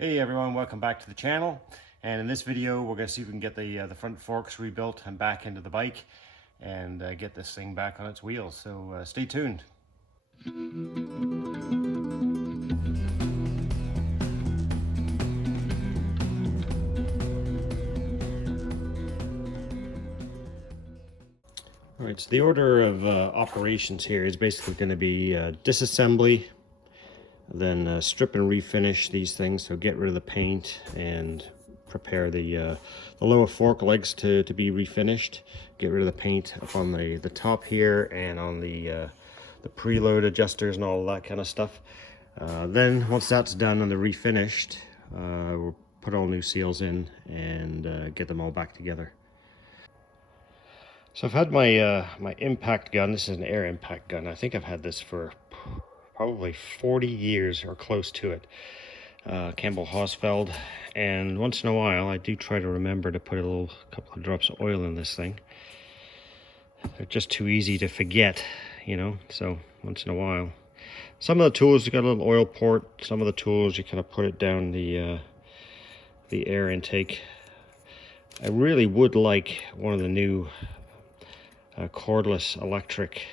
Hey everyone, welcome back to the channel. And in this video, we're gonna see if we can get the front forks rebuilt and back into the bike and get this thing back on its wheels. So stay tuned. All right, so the order of operations here is basically going to be disassembly, then strip and refinish these things, so get rid of the paint and prepare the lower fork legs to be refinished, get rid of the paint up on the top here and on the preload adjusters and all that kind of stuff. Then once that's done and they're refinished, we'll put all new seals in and get them all back together. So I've had my my impact gun. This is an air impact gun. I think I've had this for probably 40 years or close to it. Campbell Hausfeld, and once in a while I do try to remember to put a couple of drops of oil in this thing. They're just too easy to forget, you know, so once in a while. Some of the tools you got a little oil port, some of the tools you kind of put it down the air intake. I really would like one of the new cordless electric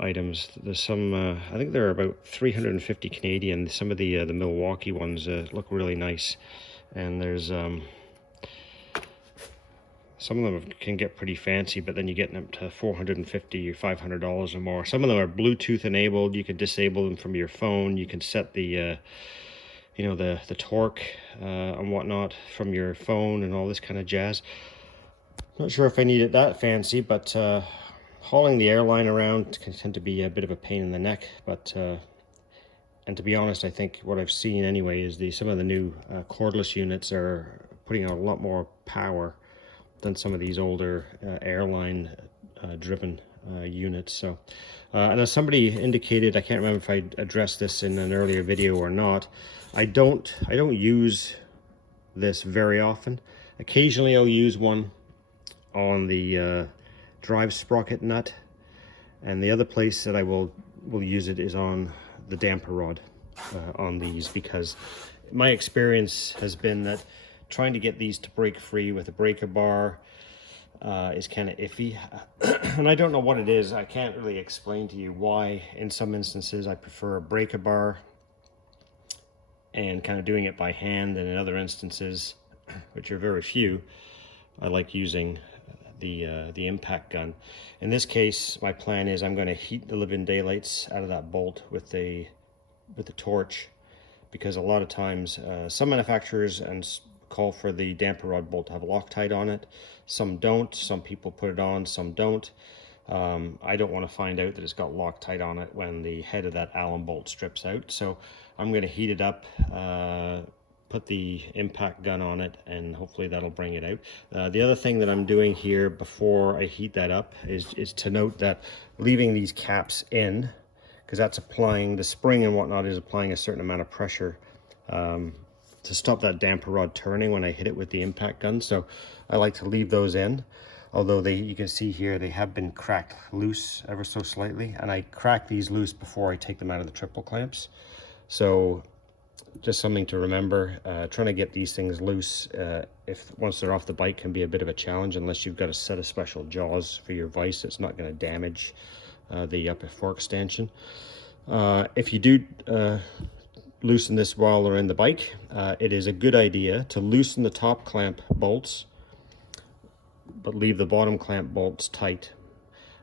items. There's some I think they're about 350 Canadian. Some of the Milwaukee ones look really nice, and there's some of them can get pretty fancy, but then you get them up to $450 or $500 or more. Some of them are Bluetooth enabled. You can disable them from your phone. You can set the you know, the torque and whatnot from your phone and all this kind of jazz. Not sure if I need it that fancy, but hauling the airline around can tend to be a bit of a pain in the neck. But and to be honest, I think what I've seen anyway is some of the new cordless units are putting out a lot more power than some of these older airline driven units. So and as somebody indicated, I can't remember if I addressed this in an earlier video or not, I don't use this very often. Occasionally I'll use one on the drive sprocket nut, and the other place that I will use it is on the damper rod on these, because my experience has been that trying to get these to break free with a breaker bar is kind of iffy. And I don't know what it is. I can't really explain to you why in some instances I prefer a breaker bar and kind of doing it by hand, and in other instances, which are very few, I like using the impact gun. In this case, my plan is I'm going to heat the living daylights out of that bolt with the torch, because a lot of times some manufacturers call for the damper rod bolt to have Loctite on it. Some don't. Some people put it on, some don't. I don't want to find out that it's got Loctite on it when the head of that Allen bolt strips out. So I'm going to heat it up, put the impact gun on it, and hopefully that'll bring it out. The other thing that I'm doing here before I heat that up is to note that leaving these caps in, because that's applying, the spring and whatnot is applying a certain amount of pressure to stop that damper rod turning when I hit it with the impact gun. So I like to leave those in, although you can see here they have been cracked loose ever so slightly, and I crack these loose before I take them out of the triple clamps. So just something to remember. Trying to get these things loose once they're off the bike can be a bit of a challenge, unless you've got a set of special jaws for your vise that's not going to damage the upper fork stanchion. If you do loosen this while they're in the bike, it is a good idea to loosen the top clamp bolts but leave the bottom clamp bolts tight.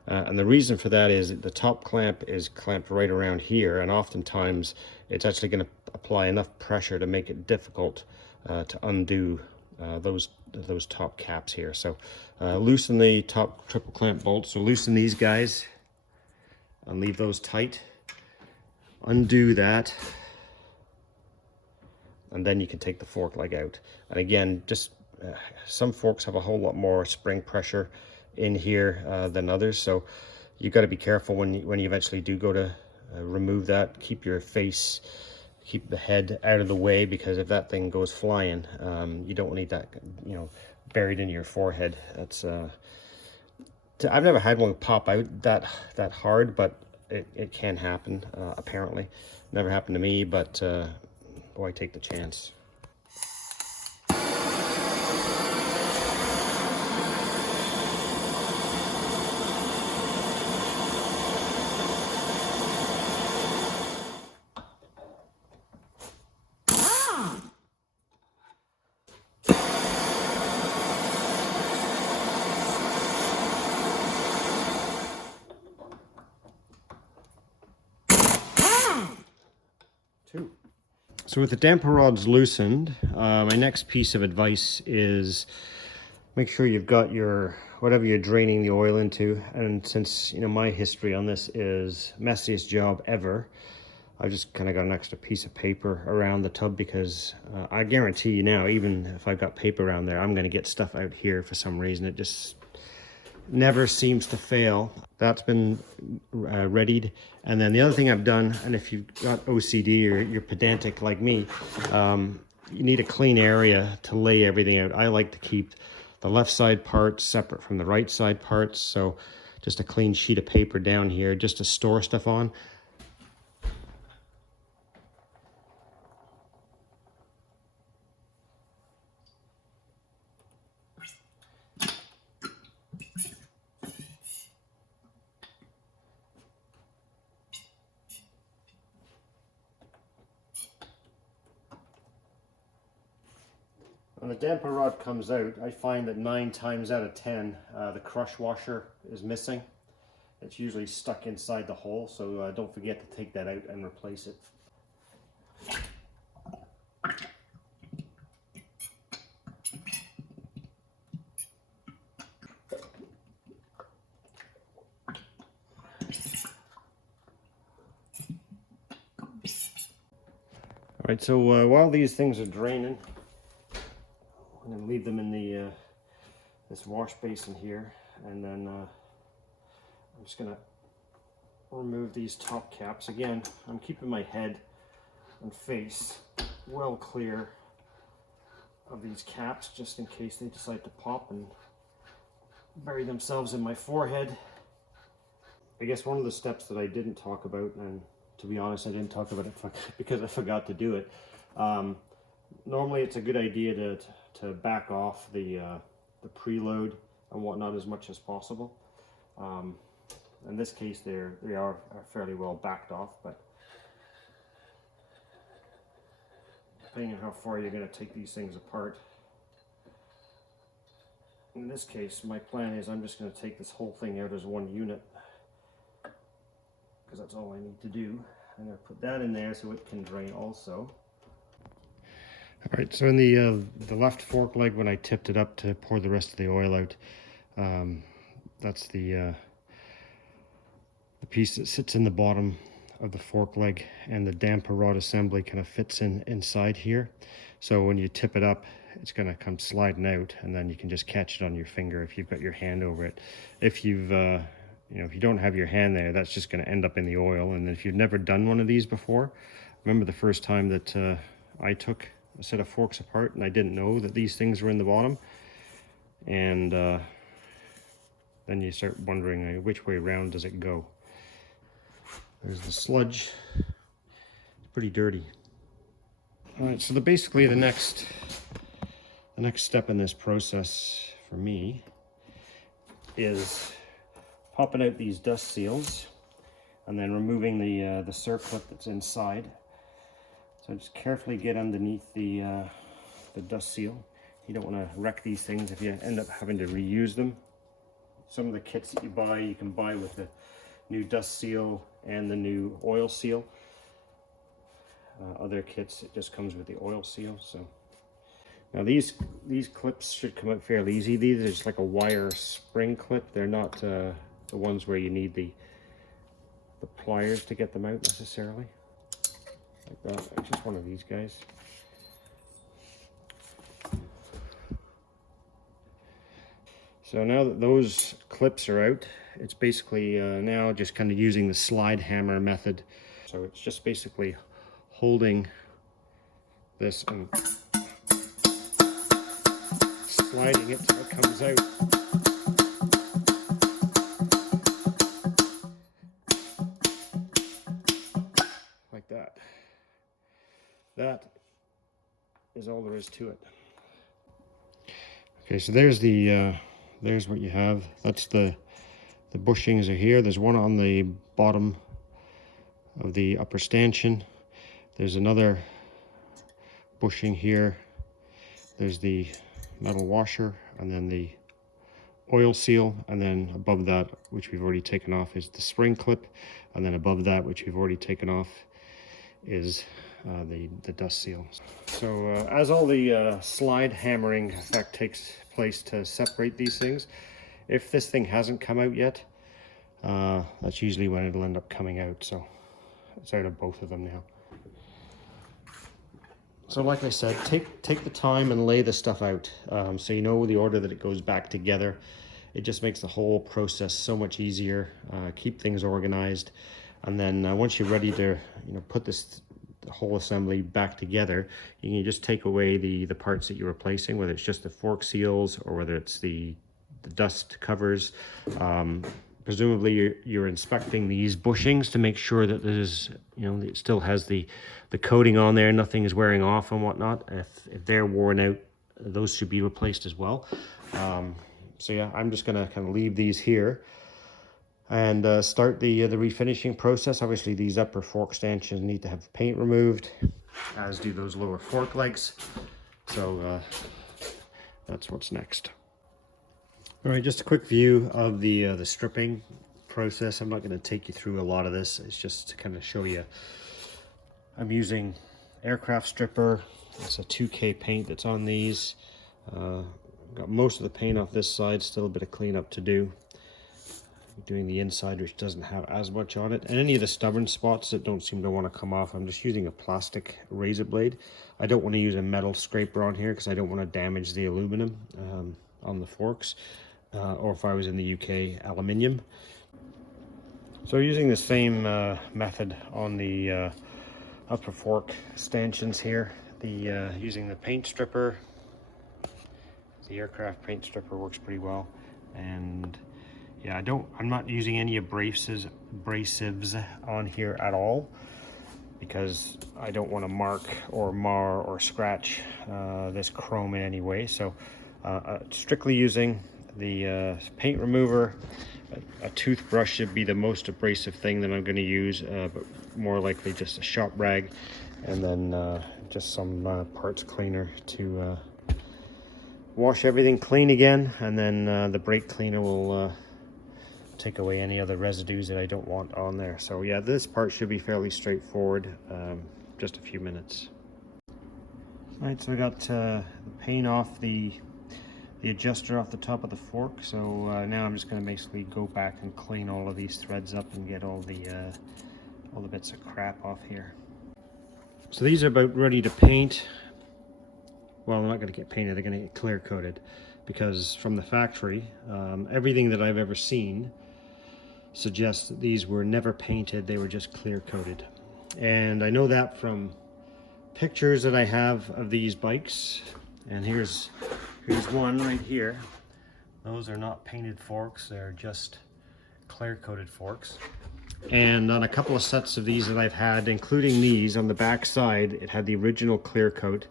And the reason for that is that the top clamp is clamped right around here, and oftentimes it's actually going to apply enough pressure to make it difficult to undo those top caps here. So loosen the top triple clamp bolts. So loosen these guys and leave those tight. Undo that, and then you can take the fork leg out. And again, just some forks have a whole lot more spring pressure in here than others, so you got to be careful when you eventually do go to remove that. Keep the head out of the way, because if that thing goes flying, you don't need that, you know, buried in your forehead. That's I've never had one pop out that hard, but it can happen. Apparently never happened to me, but why take the chance? So with the damper rods loosened, my next piece of advice is make sure you've got your, whatever you're draining the oil into. And since, you know, my history on this is messiest job ever, I just kind of got an extra piece of paper around the tub because I guarantee you now, even if I've got paper around there, I'm going to get stuff out here for some reason. It just never seems to fail. That's been readied. And then the other thing I've done, and if you've got OCD or you're pedantic like me, you need a clean area to lay everything out. I like to keep the left side parts separate from the right side parts. So just a clean sheet of paper down here just to store stuff on. When the damper rod comes out, I find that 9 times out of 10, the crush washer is missing. It's usually stuck inside the hole, so don't forget to take that out and replace it. All right, so while these things are draining, I'm going to leave them in the this wash basin here, and then I'm just going to remove these top caps. Again, I'm keeping my head and face well clear of these caps just in case they decide to pop and bury themselves in my forehead. I guess one of the steps that I didn't talk about, and to be honest I didn't talk about it because I forgot to do it. Normally it's a good idea to back off the preload and whatnot as much as possible. In this case they are fairly well backed off, but depending on how far you're going to take these things apart. In this case my plan is I'm just going to take this whole thing out as one unit because that's all I need to do. I'm going to put that in there so it can drain also. Alright, so in the left fork leg, when I tipped it up to pour the rest of the oil out, that's the piece that sits in the bottom of the fork leg, and the damper rod assembly kind of fits inside here. So when you tip it up, it's going to come sliding out, and then you can just catch it on your finger if you've got your hand over it. If you've you know, if you don't have your hand there, that's just going to end up in the oil. And if you've never done one of these before, remember the first time that I took a set of forks apart and I didn't know that these things were in the bottom, and then you start wondering which way around does it go. There's the sludge. It's pretty dirty. All right, so basically the next step in this process for me is popping out these dust seals and then removing the circlip that's inside. So just carefully get underneath the dust seal. You don't want to wreck these things if you end up having to reuse them. Some of the kits that you can buy with the new dust seal and the new oil seal. Other kits, it just comes with the oil seal. So now these clips should come out fairly easy. These are just like a wire spring clip. They're not the ones where you need the pliers to get them out necessarily. Like that. It's just one of these guys. So now that those clips are out, it's basically now just kind of using the slide hammer method. So it's just basically holding this and sliding it till it comes out. Like that. That is all there is to it. Okay, so there's there's what you have. That's the bushings are here. There's one on the bottom of the upper stanchion. There's another bushing here. There's the metal washer, and then the oil seal, and then above that, which we've already taken off, is the spring clip, and then above that, which we've already taken off, is the dust seal. So as all the slide hammering effect takes place to separate these things, if this thing hasn't come out yet, that's usually when it'll end up coming out. So it's out of both of them now. So like I said, take the time and lay the stuff out, so you know the order that it goes back together. It just makes the whole process so much easier. Keep things organized, and then once you're ready to put the whole assembly back together, you can just take away the parts that you're replacing, whether it's just the fork seals or whether it's the dust covers. Presumably you're inspecting these bushings to make sure that there's, it still has the coating on there, nothing is wearing off and whatnot. If they're worn out, those should be replaced as well. So yeah, I'm just gonna kind of leave these here and start the refinishing process. Obviously these upper fork stanchions need to have paint removed, as do those lower fork legs. So that's what's next. All right, just a quick view of the stripping process. I'm not going to take you through a lot of this. It's just to kind of show you. I'm using aircraft stripper. It's a 2K paint that's on these. Got most of the paint off this side, still a bit of cleanup to do. Doing the inside, which doesn't have as much on it. And any of the stubborn spots that don't seem to want to come off, I'm just using a plastic razor blade. I don't want to use a metal scraper on here because I don't want to damage the aluminum on the forks. Or if I was in the UK, aluminium. So using the same method on the upper fork stanchions here, using the paint stripper. The aircraft paint stripper works pretty well, and yeah, I'm not using any abrasives on here at all, because I don't want to mark or mar or scratch this chrome in any way. So strictly using the paint remover. A toothbrush should be the most abrasive thing that I'm going to use, but more likely just a shop rag, and then just some parts cleaner to wash everything clean again, and then the brake cleaner will take away any other residues that I don't want on there. So yeah, this part should be fairly straightforward, just a few minutes. All right, so I got the paint off the adjuster off the top of the fork. So now I'm just going to basically go back and clean all of these threads up and get all the bits of crap off here. So these are about ready to paint. Well, they're not going to get painted, they're going to get clear coated, because from the factory, everything that I've ever seen suggests that these were never painted, they were just clear coated. And I know that from pictures that I have of these bikes, and here's one right here. Those are not painted forks, they're just clear coated forks. And on a couple of sets of these that I've had, including these, on the back side, it had the original clear coat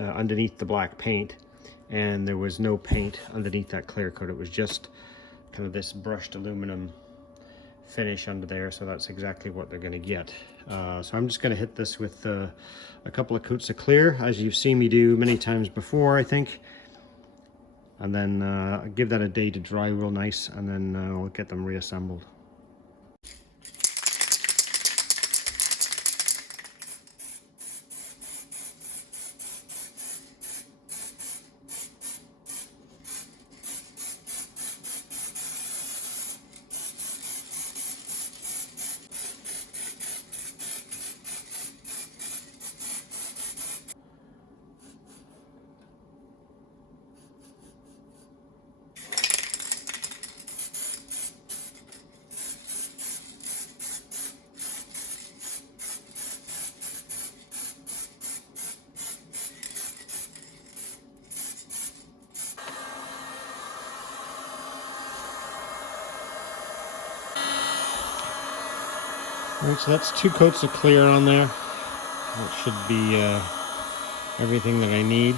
underneath the black paint, and there was no paint underneath that clear coat. It was just kind of this brushed aluminum finish under there, so that's exactly what they're going to get. So I'm just going to hit this with a couple of coats of clear, as you've seen me do many times before, I think, and then give that a day to dry real nice, and then I'll get them reassembled. All right, so that's 2 coats of clear on there. That should be everything that I need.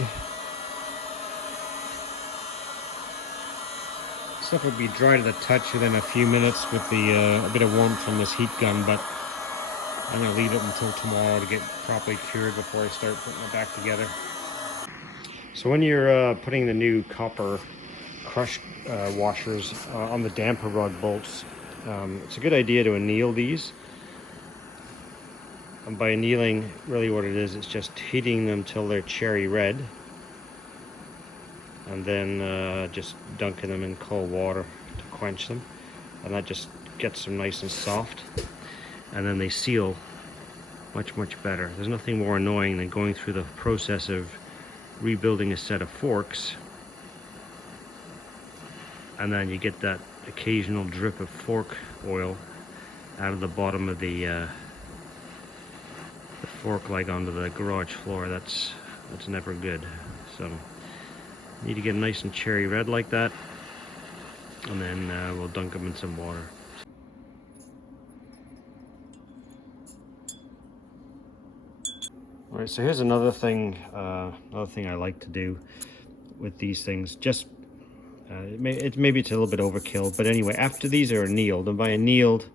Stuff will be dry to the touch within a few minutes with the a bit of warmth from this heat gun, but I'm going to leave it until tomorrow to get properly cured before I start putting it back together. So when you're putting the new copper crush washers on the damper rod bolts, it's a good idea to anneal these. And by annealing, really what it is, it's just heating them till they're cherry red, and then just dunking them in cold water to quench them, and that just gets them nice and soft, and then they seal much better. There's nothing more annoying than going through the process of rebuilding a set of forks, and then you get that occasional drip of fork oil out of the bottom of the fork leg onto the garage floor. That's never good. So you need to get them nice and cherry red like that, and then we'll dunk them in some water. All right, so here's another thing I like to do with these things. Just maybe it's a little bit overkill, but anyway, after these are annealed, and by annealed,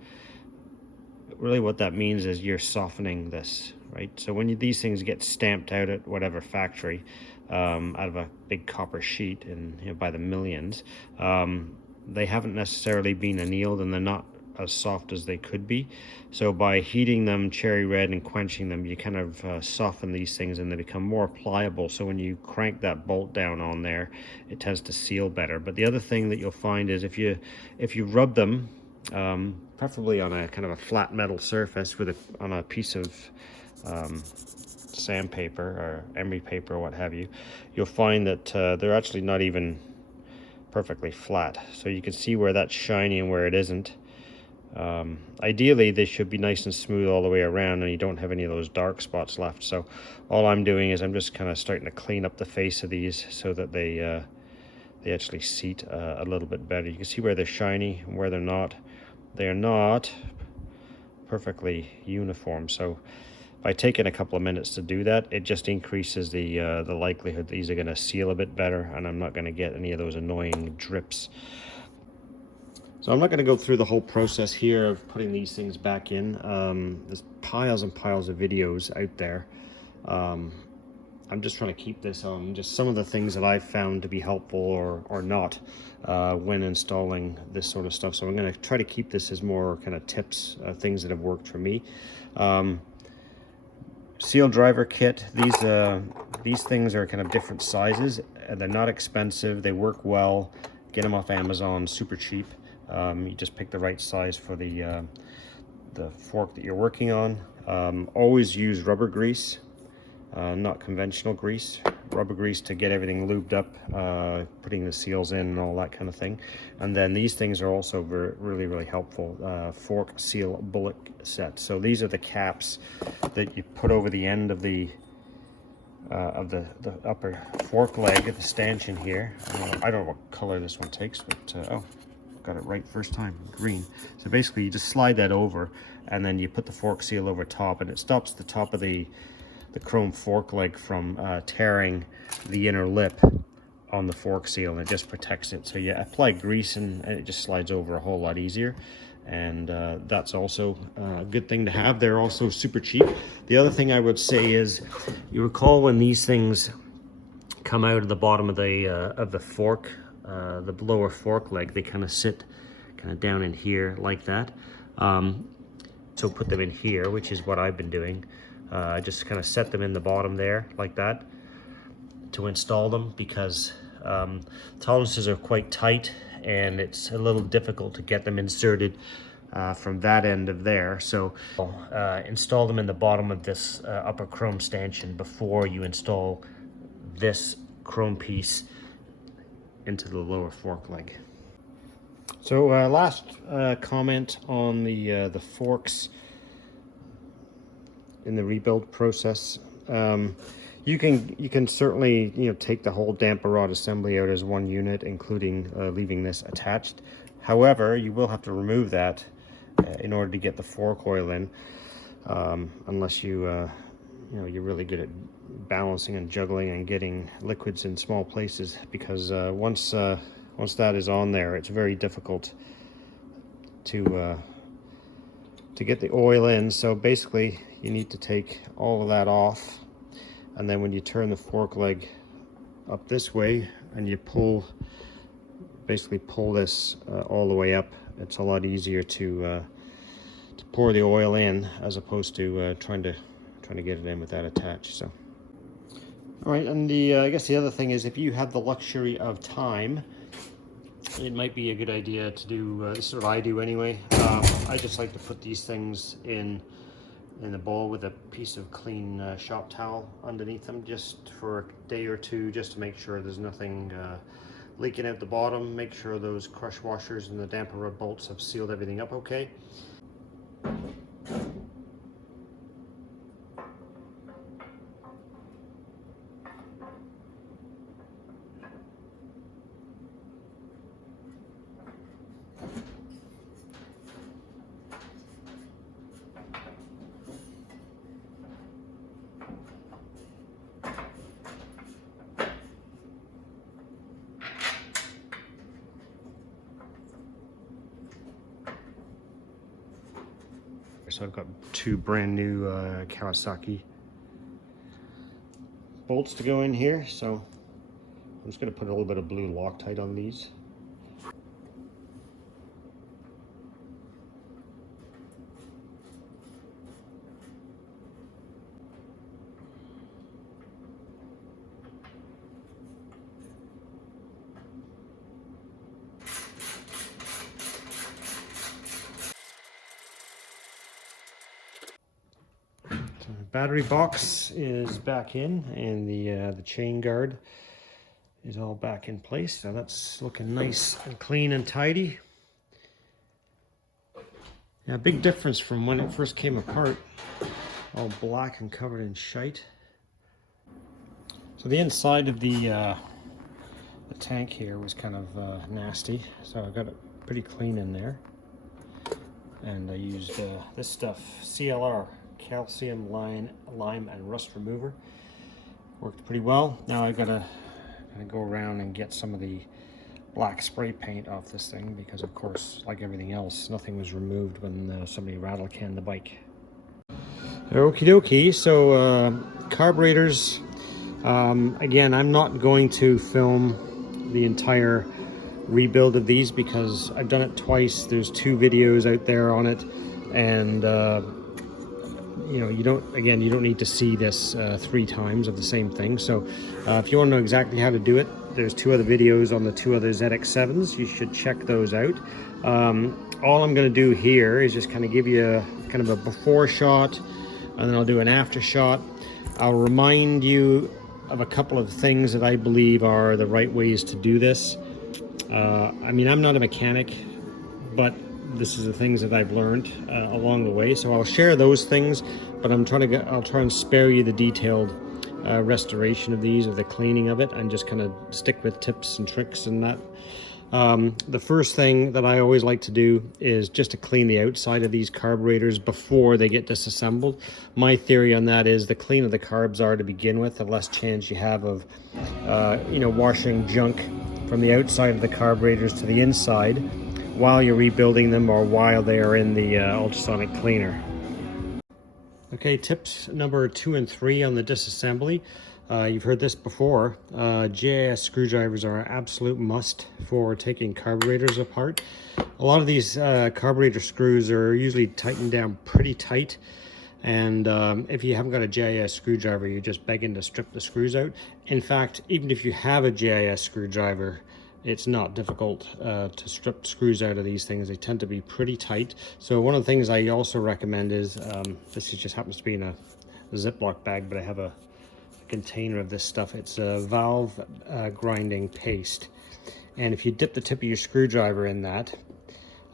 really what that means is you're softening this, right? So when these things get stamped out at whatever factory, out of a big copper sheet, and by the millions, they haven't necessarily been annealed, and they're not as soft as they could be. So by heating them cherry red and quenching them, you kind of soften these things, and they become more pliable. So when you crank that bolt down on there, it tends to seal better. But the other thing that you'll find is if you rub them, preferably on a kind of a flat metal surface on a piece of sandpaper or emery paper or what have you, you'll find that they're actually not even perfectly flat. So you can see where that's shiny and where it isn't. Ideally they should be nice and smooth all the way around, and you don't have any of those dark spots left. So all I'm doing is I'm just kind of starting to clean up the face of these so that they actually seat a little bit better. You can see where they're shiny and where they're not. They're not perfectly uniform. So by taking a couple of minutes to do that, it just increases the likelihood that these are going to seal a bit better, and I'm not going to get any of those annoying drips. So I'm not going to go through the whole process here of putting these things back in. There's piles and piles of videos out there. I'm just trying to keep this on just some of the things that I've found to be helpful or not when installing this sort of stuff. So I'm going to try to keep this as more kind of tips, things that have worked for me. Seal driver kit. These things are kind of different sizes. They're not expensive. They work well. Get them off Amazon, super cheap. You just pick the right size for the fork that you're working on. Always use rubber grease, not conventional grease. Rubber grease to get everything lubed up, putting the seals in and all that kind of thing. And then these things are also really helpful. Fork seal bullet set. So these are the caps that you put over the end of the upper fork leg at the stanchion here. I don't know what color this one takes, but oh, got it right first time, green. So basically you just slide that over, and then you put the fork seal over top, and it stops the top of the chrome fork leg from tearing the inner lip on the fork seal, and it just protects it. So you apply grease and it just slides over a whole lot easier. And that's also a good thing to have. They're also super cheap. The other thing I would say is, you recall when these things come out of the bottom of the fork, the lower fork leg, they kind of sit kind of down in here like that. So put them in here, which is what I've been doing. Just kind of set them in the bottom there like that to install them, because tolerances are quite tight and it's a little difficult to get them inserted from that end of there. So install them in the bottom of this upper chrome stanchion before you install this chrome piece into the lower fork leg. So last comment on the forks in the rebuild process. You can certainly take the whole damper rod assembly out as one unit, including leaving this attached. However, you will have to remove that in order to get the fork oil in, unless you're really good at balancing and juggling and getting liquids in small places, because once that is on there, it's very difficult to get the oil in. So basically you need to take all of that off, and then when you turn the fork leg up this way and you basically pull this all the way up, it's a lot easier to pour the oil in, as opposed to trying to get it in with that attached. So all right, and I guess the other thing is, if you have the luxury of time, it might be a good idea to do this is what I do anyway. I just like to put these things in the bowl with a piece of clean shop towel underneath them, just for a day or two, just to make sure there's nothing leaking out the bottom. Make sure those crush washers and the damper rub bolts have sealed everything up okay. So I've got two brand new Kawasaki bolts to go in here, so I'm just going to put a little bit of blue Loctite on these. Battery box is back in, and the chain guard is all back in place, so that's looking nice and clean and tidy. Yeah, big difference from when it first came apart, all black and covered in shite. So the inside of the tank here was kind of nasty, so I got it pretty clean in there, and I used this stuff, CLR. Calcium, lime and rust remover. Worked pretty well. Now I've got to go around and get some of the black spray paint off this thing, because of course, like everything else, nothing was removed when somebody rattle canned the bike. Okie dokie, so carburetors, again, I'm not going to film the entire rebuild of these because I've done it twice. There's 2 videos out there on it, and you know, you don't need to see this 3 times of the same thing. So if you want to know exactly how to do it, there's 2 other videos on the 2 other ZX7s. You should check those out. All I'm going to do here is just kind of give you kind of a before shot, and then I'll do an after shot. I'll remind you of a couple of things that I believe are the right ways to do this. I mean, I'm not a mechanic, but this is the things that I've learned along the way, so I'll share those things, but I'll try and spare you the detailed restoration of these, or the cleaning of it, and just kind of stick with tips and tricks and that. The first thing that I always like to do is just to clean the outside of these carburetors before they get disassembled. My theory on that is the cleaner the carbs are to begin with, the less chance you have of you know, washing junk from the outside of the carburetors to the inside while you're rebuilding them, or while they are in the ultrasonic cleaner. Okay, tips number 2 and 3 on the disassembly. You've heard this before. JIS screwdrivers are an absolute must for taking carburetors apart. A lot of these carburetor screws are usually tightened down pretty tight, and if you haven't got a JIS screwdriver, you're just begging to strip the screws out. In fact, even if you have a JIS screwdriver, it's not difficult to strip screws out of these things. They tend to be pretty tight. So one of the things I also recommend is, this just happens to be in a Ziploc bag, but I have a container of this stuff. It's a valve grinding paste. And if you dip the tip of your screwdriver in that,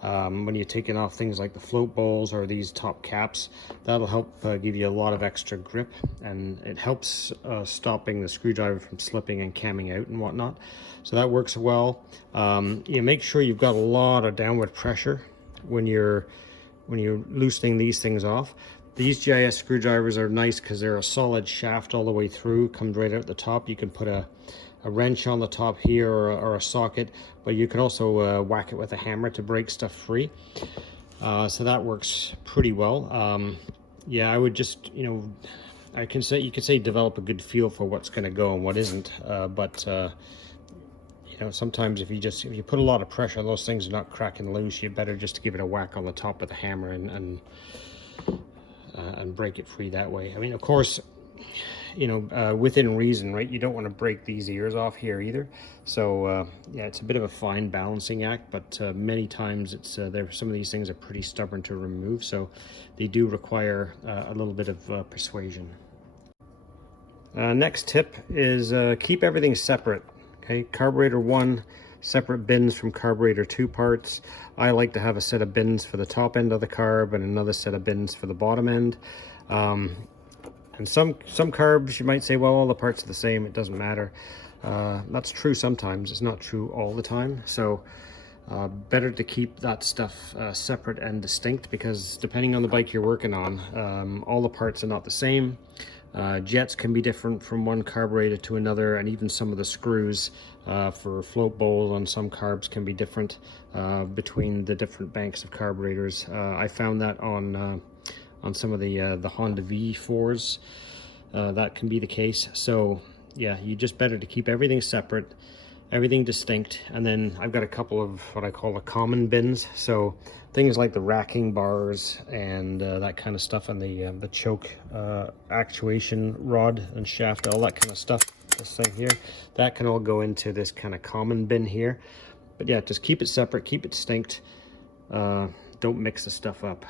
when you're taking off things like the float bowls or these top caps, that'll help give you a lot of extra grip, and it helps stopping the screwdriver from slipping and camming out and whatnot. So that works well. You make sure you've got a lot of downward pressure when you're loosening these things off. These GIS screwdrivers are nice because they're a solid shaft all the way through, comes right out the top. You can put a wrench on the top here or a socket, but you can also whack it with a hammer to break stuff free. So that works pretty well. Yeah, I would just, you know, you could say develop a good feel for what's going to go and what isn't. You know, sometimes if you put a lot of pressure, those things are not cracking loose. You better just give it a whack on the top with a hammer and break it free that way. I mean, of course, you know, within reason, right? You don't want to break these ears off here either. So yeah, it's a bit of a fine balancing act, but many times it's some of these things are pretty stubborn to remove, so they do require a little bit of persuasion. Next tip is keep everything separate. Okay, carburetor 1, separate bins from carburetor 2 parts. I like to have a set of bins for the top end of the carb and another set of bins for the bottom end. And some carbs, you might say, well, all the parts are the same, it doesn't matter. That's true sometimes, it's not true all the time. So better to keep that stuff separate and distinct, because depending on the bike you're working on, all the parts are not the same. Jets can be different from one carburetor to another, and even some of the screws for float bowls on some carbs can be different between the different banks of carburetors. I found that on some of the Honda V4s, that can be the case. So yeah, you just better to keep everything separate, everything distinct. And then I've got a couple of what I call the common bins, so things like the racking bars and that kind of stuff, and the choke actuation rod and shaft, all that kind of stuff, this thing here, that can all go into this kind of common bin here. But yeah, just keep it separate, keep it distinct, don't mix the stuff up.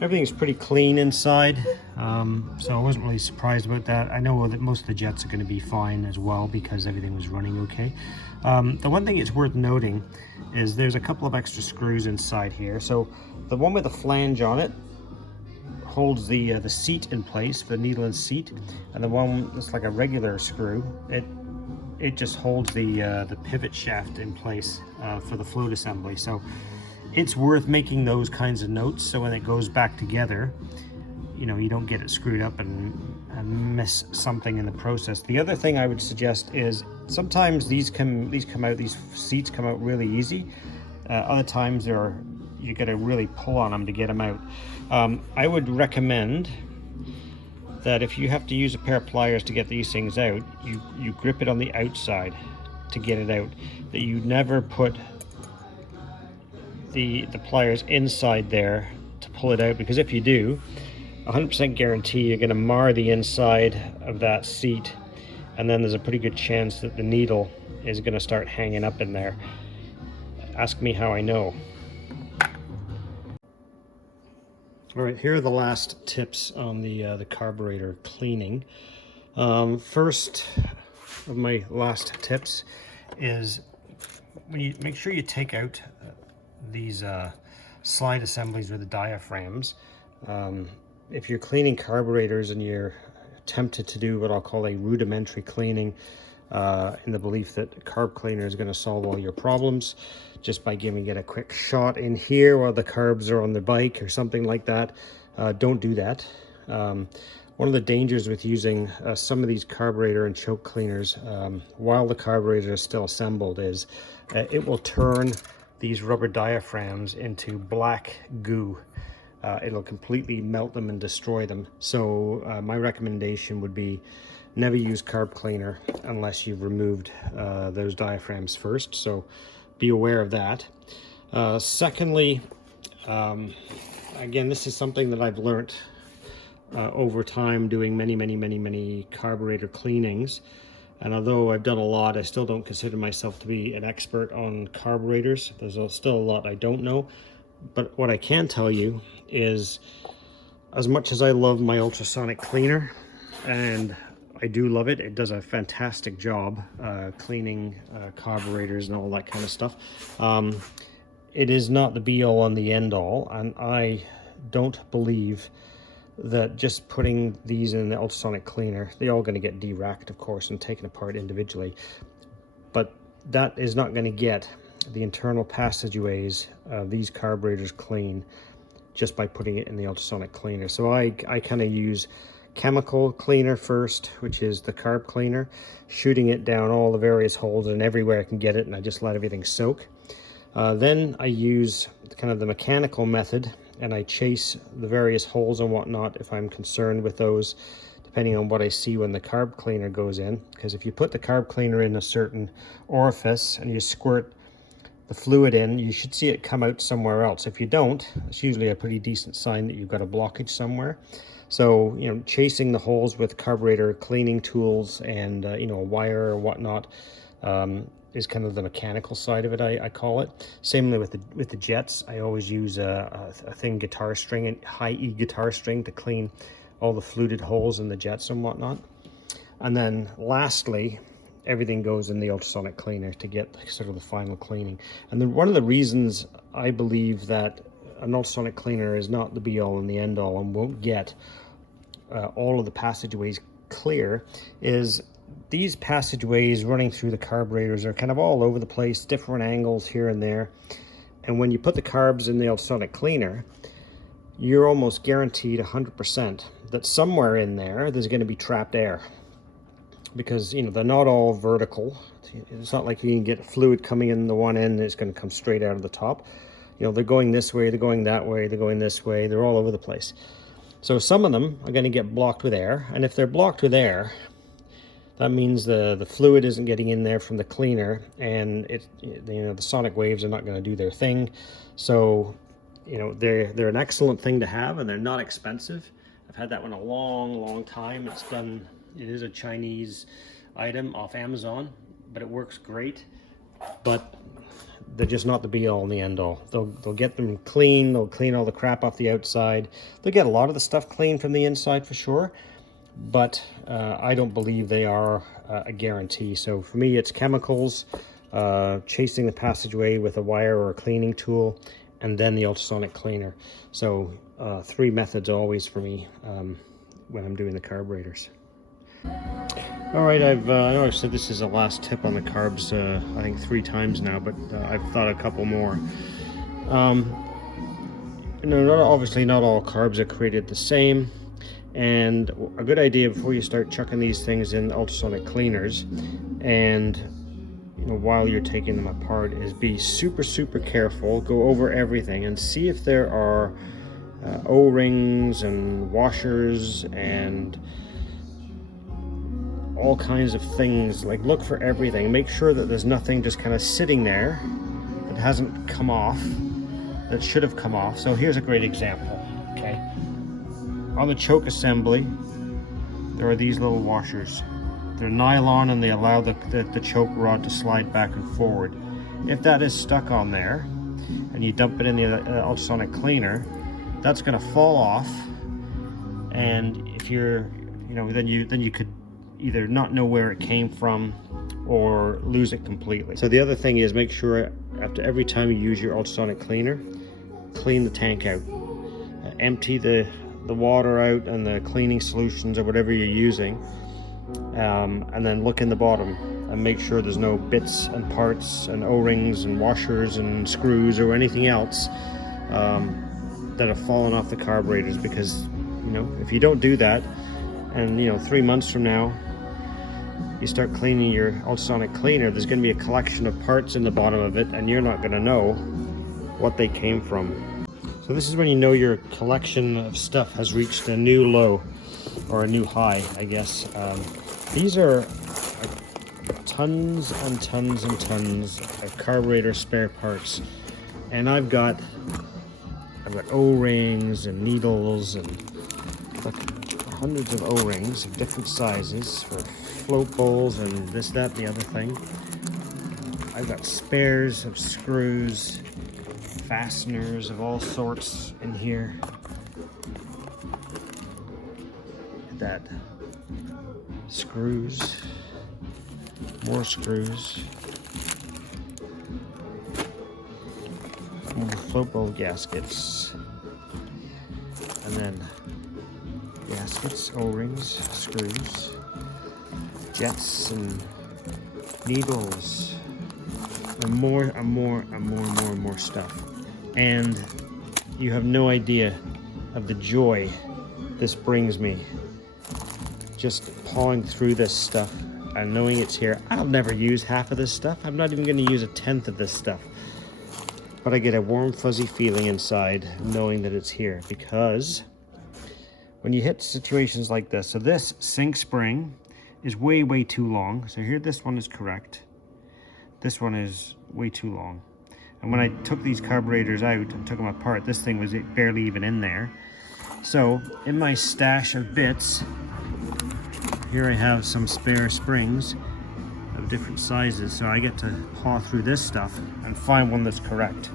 Everything's pretty clean inside, so I wasn't really surprised about that. I know that most of the jets are going to be fine as well because everything was running okay. The one thing it's worth noting is there's a couple of extra screws inside here. So the one with the flange on it holds the seat in place, the needle and seat, and the one that's like a regular screw, it just holds the pivot shaft in place for the float assembly. So it's worth making those kinds of notes, so when it goes back together, you know, you don't get it screwed up and miss something in the process. The other thing I would suggest is sometimes these seats come out really easy. Other times you got to really pull on them to get them out. I would recommend that if you have to use a pair of pliers to get these things out, you grip it on the outside to get it out. That you never put the pliers inside there to pull it out, because if you do, 100% guarantee you're going to mar the inside of that seat, and then there's a pretty good chance that the needle is going to start hanging up in there. Ask me how I know. All right, here are the last tips on the carburetor cleaning. First of my last tips is when you make sure you take out these slide assemblies with the diaphragms. If you're cleaning carburetors and you're tempted to do what I'll call a rudimentary cleaning in the belief that carb cleaner is going to solve all your problems just by giving it a quick shot in here while the carbs are on the bike or something like that, don't do that. One of the dangers with using some of these carburetor and choke cleaners while the carburetor is still assembled is it will turn these rubber diaphragms into black goo. It'll completely melt them and destroy them. So my recommendation would be never use carb cleaner unless you've removed those diaphragms first. So be aware of that. Secondly, again, this is something that I've learned over time doing many carburetor cleanings. And although I've done a lot, I still don't consider myself to be an expert on carburetors. There's still a lot I don't know. But what I can tell you is, as much as I love my ultrasonic cleaner, and I do love it, it does a fantastic job cleaning carburetors and all that kind of stuff. It is not the be-all and the end-all, and I don't believe that just putting these in the ultrasonic cleaner, they're all going to get de-racked, of course, and taken apart individually, but that is not going to get the internal passageways of these carburetors clean just by putting it in the ultrasonic cleaner. So I kind of use chemical cleaner first, which is the carb cleaner, shooting it down all the various holes and everywhere I can get it, and I just let everything soak. Then I use kind of the mechanical method, and I chase the various holes and whatnot if I'm concerned with those, depending on what I see when the carb cleaner goes in. Because if you put the carb cleaner in a certain orifice and you squirt the fluid in, you should see it come out somewhere else. If you don't, it's usually a pretty decent sign that you've got a blockage somewhere. So, you know, chasing the holes with carburetor cleaning tools and, you know, a wire or whatnot is kind of the mechanical side of it, I call it. Same with the jets. I always use a thin guitar string, and high E guitar string, to clean all the fluted holes in the jets and whatnot. And then lastly, everything goes in the ultrasonic cleaner to get sort of the final cleaning. And then one of the reasons I believe that an ultrasonic cleaner is not the be-all and the end-all and won't get all of the passageways clear is these passageways running through the carburetors are kind of all over the place, different angles here and there. And when you put the carbs in the ultrasonic cleaner, you're almost guaranteed 100% that somewhere in there there's going to be trapped air, because, you know, they're not all vertical. It's not like you can get fluid coming in the one end and it's going to come straight out of the top. You know, they're going this way, they're going that way, they're going this way, they're all over the place. So some of them are going to get blocked with air, and if they're blocked with air, that means the fluid isn't getting in there from the cleaner, and you know, the sonic waves are not going to do their thing. So, you know, they're an excellent thing to have, and they're not expensive. I've had that one a long time. It is a Chinese item off Amazon, but it works great. But they're just not the be-all and the end-all. They'll get them clean. They'll clean all the crap off the outside. They'll get a lot of the stuff clean from the inside for sure, but I don't believe they are a guarantee. So for me, it's chemicals, chasing the passageway with a wire or a cleaning tool, and then the ultrasonic cleaner. So 3 methods always for me when I'm doing the carburetors. All right, I know I've said this is the last tip on the carbs, I think 3 times now, but I've thought a couple more. You know, obviously not all carbs are created the same, and a good idea before you start chucking these things in ultrasonic cleaners, and you know, while you're taking them apart, is be super careful. Go over everything and see if there are O-rings and washers and all kinds of things. Like, look for everything. Make sure that there's nothing just kind of sitting there that hasn't come off, that should have come off. So here's a great example. Okay, on the choke assembly, there are these little washers. They're nylon, and they allow the choke rod to slide back and forward. If that is stuck on there and you dump it in the ultrasonic cleaner, that's going to fall off, and if you're, you know, then you could either not know where it came from or lose it completely. So the other thing is, make sure after every time you use your ultrasonic cleaner, clean the tank out. Empty the water out and the cleaning solutions or whatever you're using, and then look in the bottom and make sure there's no bits and parts and O-rings and washers and screws or anything else that have fallen off the carburetors. Because, you know, if you don't do that, and, you know, 3 months from now you start cleaning your ultrasonic cleaner, there's going to be a collection of parts in the bottom of it, and you're not going to know what they came from. So this is when you know your collection of stuff has reached a new low, or a new high, I guess. These are tons and tons and tons of carburetor spare parts, and I've got O-rings and needles and hundreds of O-rings of different sizes for float bowls and this, that, the other thing. I've got spares of screws, fasteners of all sorts in here. That screws, more screws, more float bowl gaskets, and then gaskets, O-rings, screws, jets, and needles, and more stuff. And You have no idea of the joy this brings me. Just pawing through this stuff and knowing it's here. I'll never use half of this stuff. I'm not even going to use a tenth of this stuff. But I get a warm, fuzzy feeling inside knowing that it's here, because when you hit situations like this, so this sink spring is way, way too long. So here, this one is correct. This one is way too long. And when I took these carburetors out and took them apart, this thing was barely even in there. So in my stash of bits, here I have some spare springs of different sizes. So I get to paw through this stuff and find one that's correct.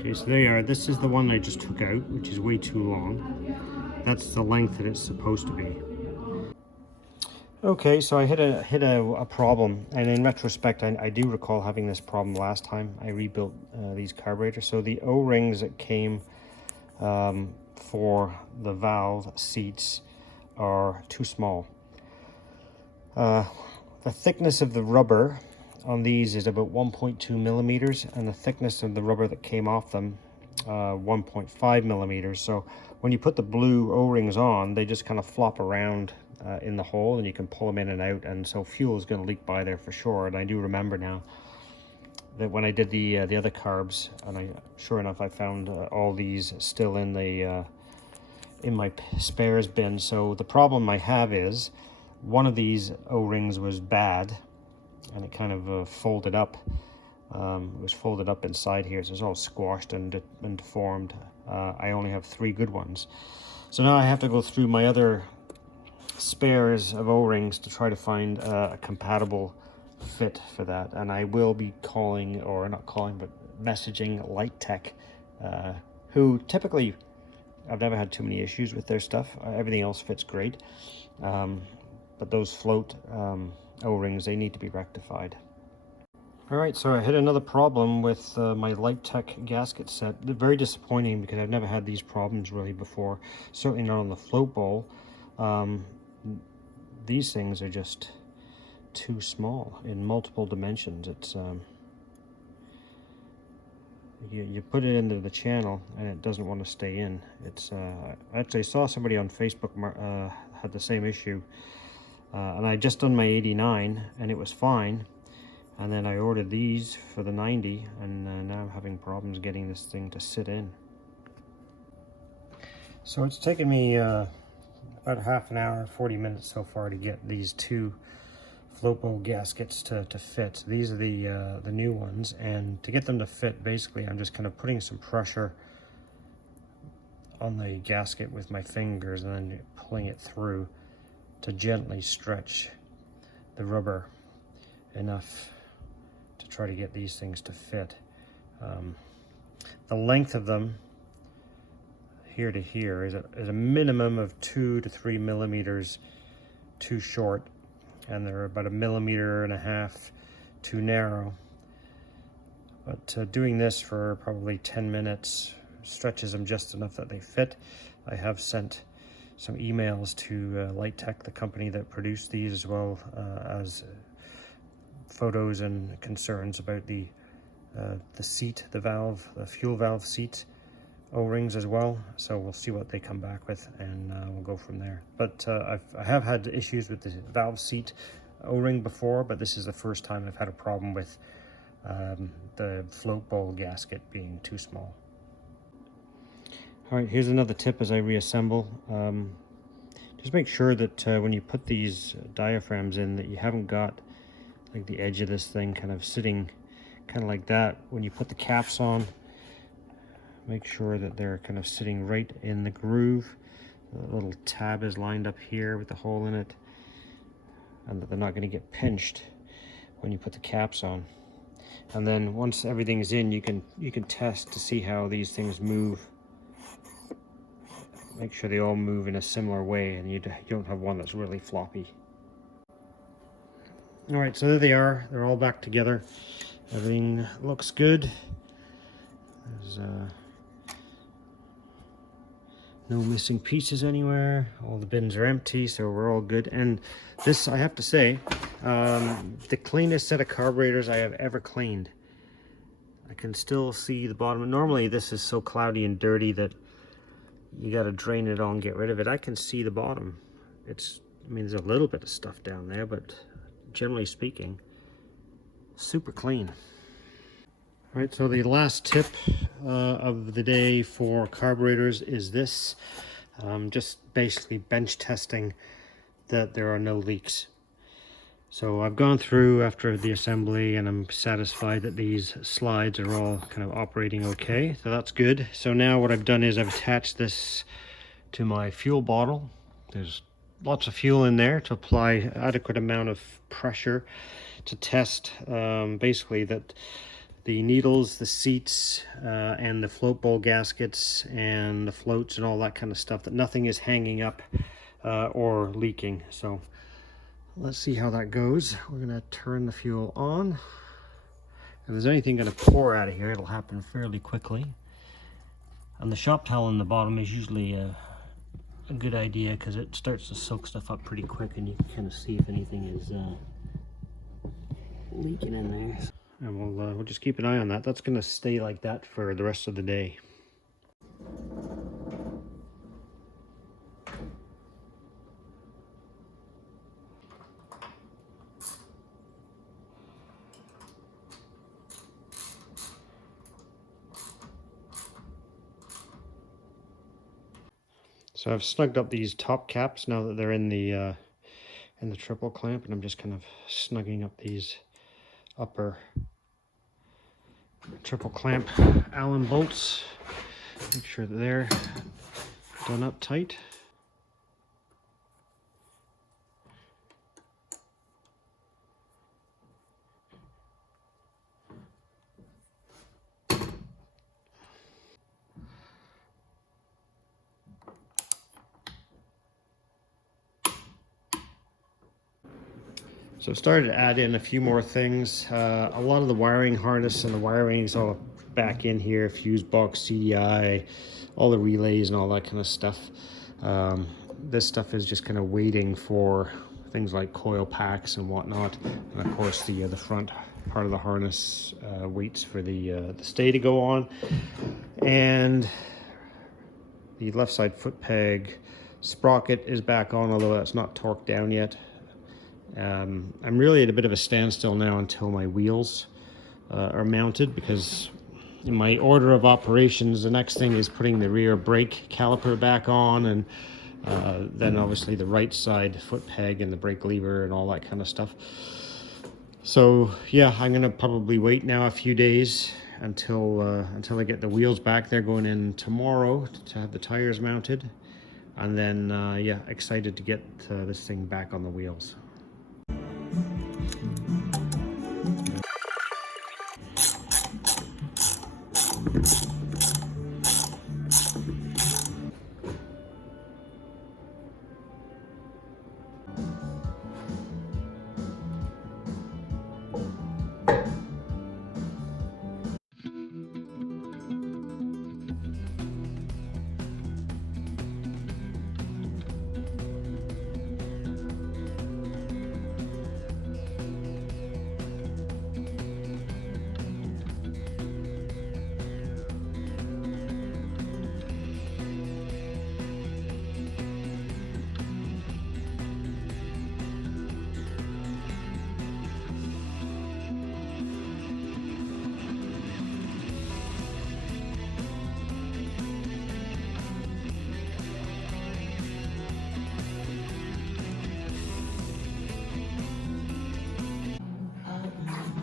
Okay, so there you are. This is the one I just took out, which is way too long. That's the length that it's supposed to be. Okay, so I hit a problem, and in retrospect, I do recall having this problem last time I rebuilt these carburetors. So the O-rings that came for the valve seats are too small. The thickness of the rubber on these is about 1.2 millimeters, and the thickness of the rubber that came off them 1.5 millimeters. So when you put the blue O-rings on, they just kind of flop around in the hole, and you can pull them in and out, and so fuel is going to leak by there for sure. And I do remember now that when I did the other carbs, and sure enough I found all these still in the in my spares bin. So the problem I have is one of these O-rings was bad, and it kind of folded up. It was folded up inside here, so it's all squashed and deformed. I only have 3 good ones, so now I have to go through my other spares of O-rings to try to find a compatible fit for that. And I will be calling, or not calling, but messaging Light Tech, who typically I've never had too many issues with their stuff. Everything else fits great, but those float O-rings, they need to be rectified. All right, so I hit another problem with my Light Tech gasket set. Very disappointing, because I've never had these problems really before, certainly not on the float bowl. These things are just too small in multiple dimensions. It's you put it into the channel and it doesn't want to stay in. It's I actually saw somebody on Facebook had the same issue, and I just done my 89 and it was fine, and then I ordered these for the 90, and now I'm having problems getting this thing to sit in. So it's taken me about half an hour, 40 minutes so far to get these 2 float bowl gaskets to fit. These are the new ones, and to get them to fit, basically I'm just kind of putting some pressure on the gasket with my fingers and then pulling it through to gently stretch the rubber enough to try to get these things to fit. The length of them here to here is a minimum of 2 to 3 millimeters too short, and they're about 1.5 millimeters too narrow. But doing this for probably 10 minutes stretches them just enough that they fit. I have sent some emails to Light Tech, the company that produced these, as well as photos and concerns about the seat, the fuel valve seat O-rings as well. So we'll see what they come back with, and we'll go from there. But I have had issues with the valve seat O-ring before, but this is the first time I've had a problem with the float bowl gasket being too small. All right, here's another tip as I reassemble. Just make sure that when you put these diaphragms in, that you haven't got like the edge of this thing kind of sitting kind of like that. When you put the caps on, make sure that they're kind of sitting right in the groove. The little tab is lined up here with the hole in it, and that they're not going to get pinched when you put the caps on. And then once everything's in, you can test to see how these things move. Make sure they all move in a similar way, and you don't have one that's really floppy. All right, so there they are. They're all back together. Everything looks good. There's no missing pieces anywhere. All the bins are empty, so we're all good. And this, I have to say, the cleanest set of carburetors I have ever cleaned. I can still see the bottom. Normally this is so cloudy and dirty that you got to drain it all and get rid of it. I can see the bottom. I mean, there's a little bit of stuff down there, but generally speaking, super clean. All right, so the last tip of the day for carburetors is this. Just basically bench testing that there are no leaks. So I've gone through after the assembly and I'm satisfied that these slides are all kind of operating okay. So that's good. So now what I've done is I've attached this to my fuel bottle. There's lots of fuel in there to apply adequate amount of pressure to test basically that the needles, the seats, and the float bowl gaskets and the floats and all that kind of stuff, that nothing is hanging up or leaking. So let's see how that goes. We're gonna turn the fuel on. If there's anything gonna pour out of here, it'll happen fairly quickly. And the shop towel in the bottom is usually a good idea because it starts to soak stuff up pretty quick and you can kind of see if anything is leaking in there. And we'll just keep an eye on that. That's gonna stay like that for the rest of the day. So I've snugged up these top caps now that they're in the triple clamp, and I'm just kind of snugging up these upper triple clamp Allen bolts. Make sure that they're done up tight. So I've started to add in a few more things. A lot of the wiring harness and the wiring is all back in here, fuse box, CDI, all the relays and all that kind of stuff. This stuff is just kind of waiting for things like coil packs and whatnot. And of course the front part of the harness waits for the stay to go on. And the left side foot peg sprocket is back on, although that's not torqued down yet. I'm really at a bit of a standstill now until my wheels are mounted, because in my order of operations, the next thing is putting the rear brake caliper back on, and then obviously the right side foot peg and the brake lever and all that kind of stuff. So yeah, I'm gonna probably wait now a few days until I get the wheels back. They're going in tomorrow to have the tires mounted, and then yeah, excited to get this thing back on the wheels.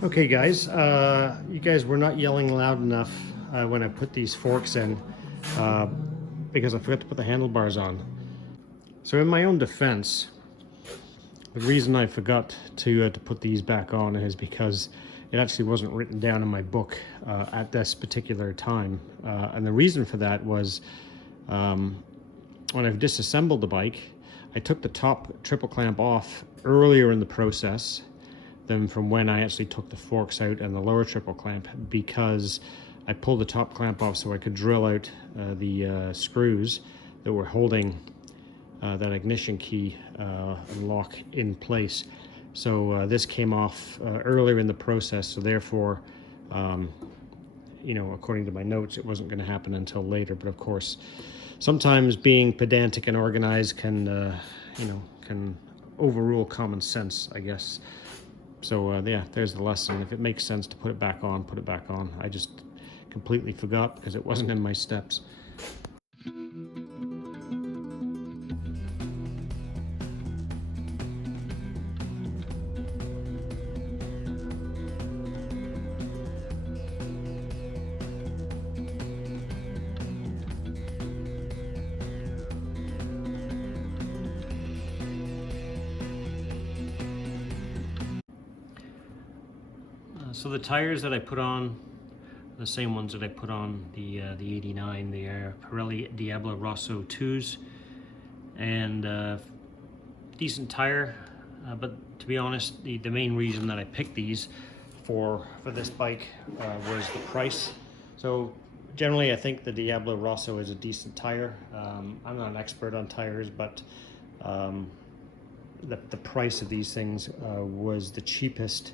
Okay guys, you guys were not yelling loud enough when I put these forks in because I forgot to put the handlebars on. So in my own defense, the reason I forgot to put these back on is because it actually wasn't written down in my book at this particular time. And the reason for that was when I've disassembled the bike, I took the top triple clamp off earlier in the process than from when I actually took the forks out and the lower triple clamp, because I pulled the top clamp off so I could drill out the screws that were holding that ignition key and lock in place. So this came off earlier in the process, so therefore you know, according to my notes, it wasn't going to happen until later. But of course, sometimes being pedantic and organized can, you know, can overrule common sense, I guess. So yeah, there's the lesson. If it makes sense to put it back on, put it back on. I just completely forgot because it wasn't in my steps. So the tires that I put on, the same ones that I put on the 89, they are Pirelli Diablo Rosso 2s, and decent tire, but to be honest, the main reason that I picked these for this bike was the price. So generally I think the Diablo Rosso is a decent tire. I'm not an expert on tires, but the price of these things was the cheapest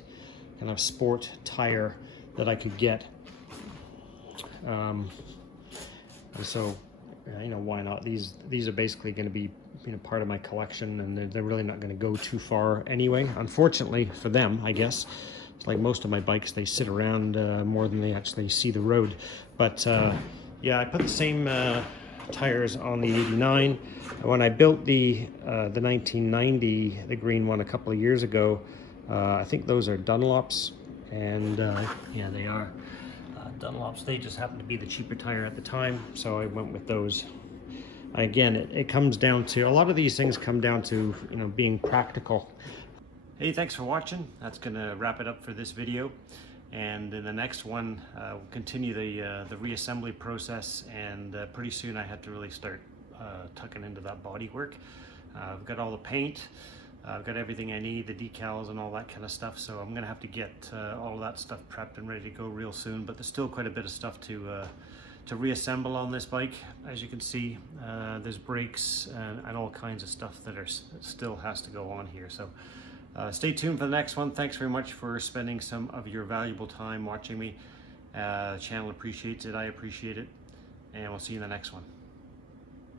kind of sport tire that I could get. And so, you know, why not? These are basically going to be, you know, part of my collection, and they're really not going to go too far anyway. Unfortunately for them, I guess. It's like most of my bikes, they sit around more than they actually see the road. But yeah, I put the same tires on the 89. When I built the 1990, the green one, a couple of years ago, I think those are Dunlops, and yeah, they are Dunlops. They just happened to be the cheaper tire at the time, so I went with those. Again, it comes down to, a lot of these things come down to, you know, being practical. Hey, thanks for watching. That's gonna wrap it up for this video, and in the next one we'll continue the reassembly process, and pretty soon I have to really start tucking into that body work. I've got all the paint, I've got everything I need, the decals and all that kind of stuff, so I'm gonna have to get all of that stuff prepped and ready to go real soon. But there's still quite a bit of stuff to reassemble on this bike. As you can see, there's brakes and all kinds of stuff that still has to go on here. So stay tuned for the next one. Thanks very much for spending some of your valuable time watching me. The channel appreciates it, I appreciate it, and we'll see you in the next one.